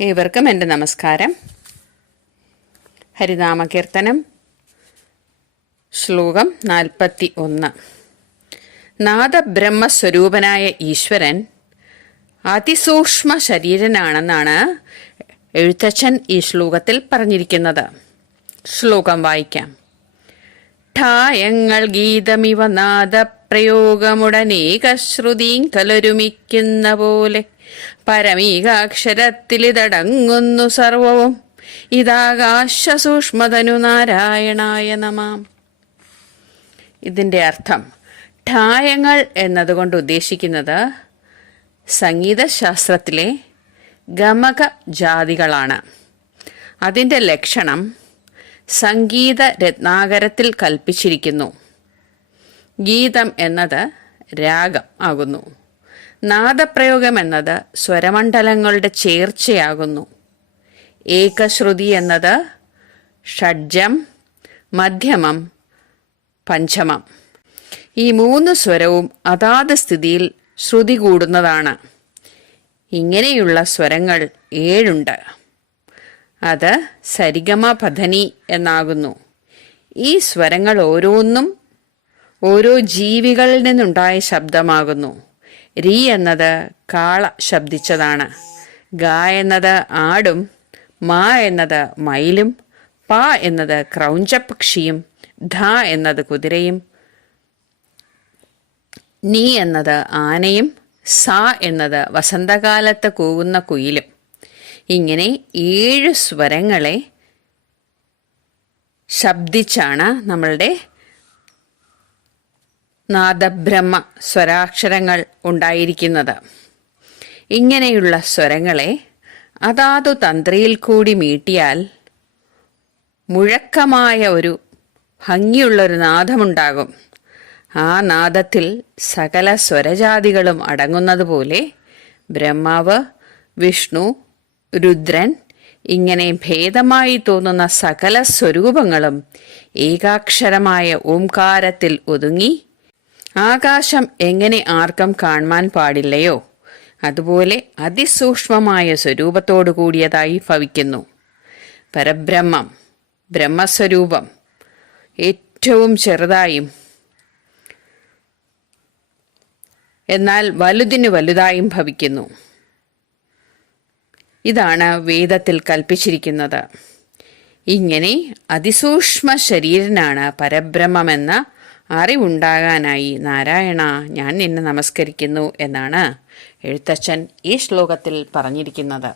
ഏവർക്കും എന്റെ നമസ്കാരം. ഹരിനാമകീർത്തനം ശ്ലോകം നാൽപ്പത്തി ഒന്ന് നാദബ്രഹ്മസ്വരൂപനായ ഈശ്വരൻ അതിസൂക്ഷ്മ ശരീരനാണെന്നാണ് എഴുത്തച്ഛൻ ഈ ശ്ലോകത്തിൽ പറഞ്ഞിരിക്കുന്നത്. ശ്ലോകം വായിക്കാം. ഠായങ്ങൾ ഗീതമിവ നാദപ്രയോഗമുടനേകശ്രുതിയും കലരുമിക്കുന്ന പോലെ പരമീകാക്ഷരത്തിലിതടങ്ങുന്നു സർവവും. ഇതാകാശസൂക്ഷ്മതനു നാരായണായ നമാം. ഇതിന്റെ അർത്ഥം ഠായങ്ങൾ എന്നതുകൊണ്ട് ഉദ്ദേശിക്കുന്നത് സംഗീതശാസ്ത്രത്തിലെ ഗമക ജാതികളാണ് അതിന്റെ ലക്ഷണം സംഗീത രത്നാകരത്തിൽ കൽപ്പിച്ചിരിക്കുന്നു. ഗീതം എന്നത് രാഗം ആകുന്നു. നാദപ്രയോഗം എന്നത് സ്വരമണ്ഡലങ്ങളുടെ ചേർച്ചയാകുന്നു. ഏകശ്രുതി എന്നത് ഷഡ്ജം മധ്യമം പഞ്ചമം. ഈ മൂന്ന് സ്വരവും അതാത് സ്ഥിതിയിൽ ശ്രുതി കൂടുന്നതാണ്. ഇങ്ങനെയുള്ള സ്വരങ്ങൾ ഏഴുണ്ട്. അത് സരിഗമ പധനി എന്നാകുന്നു. ഈ സ്വരങ്ങൾ ഓരോന്നും ഓരോ ജീവികളിൽ നിന്നുണ്ടായ ശബ്ദമാകുന്നു. രി എന്നത് കാള ശബ്ദിച്ചതാണ്. ഗ എന്നത് ആടും മാ എന്നത് മയിലും പ എന്നത് ക്രൗഞ്ചപക്ഷിയും ധ എന്നത് കുതിരയും നീ എന്നത് ആനയും സ എന്നത് വസന്തകാലത്ത് കൂവുന്ന കുയിലും. ഇങ്ങനെ ഏഴ് സ്വരങ്ങളെ ശബ്ദിച്ചാണ് നമ്മളുടെ നാദബ്രഹ്മ സ്വരാക്ഷരങ്ങൾ ഉണ്ടായിരിക്കുന്നത്. ഇങ്ങനെയുള്ള സ്വരങ്ങളെ അതാതു തന്ത്രിയിൽ കൂടി മീട്ടിയാൽ മുഴക്കമായ ഒരു ഭംഗിയുള്ളൊരു നാദമുണ്ടാകും. ആ നാദത്തിൽ സകല സ്വരജാതികളും അടങ്ങുന്നതുപോലെ ബ്രഹ്മാവ് വിഷ്ണു രുദ്രൻ ഇങ്ങനെ ഭേദമായി തോന്നുന്ന സകല സ്വരൂപങ്ങളും ഏകാക്ഷരമായ ഓംകാരത്തിൽ ഒതുങ്ങി ആകാശം എങ്ങനെ ആർക്കും കാണുവാൻ പാടില്ലയോ? അതുപോലെ അതിസൂക്ഷ്മമായ സ്വരൂപത്തോടു കൂടിയതായി ഭവിക്കുന്നു. പരബ്രഹ്മം ബ്രഹ്മസ്വരൂപം ഏറ്റവും ചെറുതായും എന്നാൽ വലുതിന് വലുതായും ഭവിക്കുന്നു. ഇതാണ് വേദത്തിൽ കൽപ്പിച്ചിരിക്കുന്നത്. ഇങ്ങനെ അതിസൂക്ഷ്മ ശരീരനാണ് പരബ്രഹ്മമെന്ന അറിവുണ്ടാകാനായി നാരായണ ഞാൻ നിന്നെ നമസ്കരിക്കുന്നു എന്നാണ് എഴുത്തച്ഛൻ ഈ ശ്ലോകത്തിൽ പറഞ്ഞിരിക്കുന്നത്.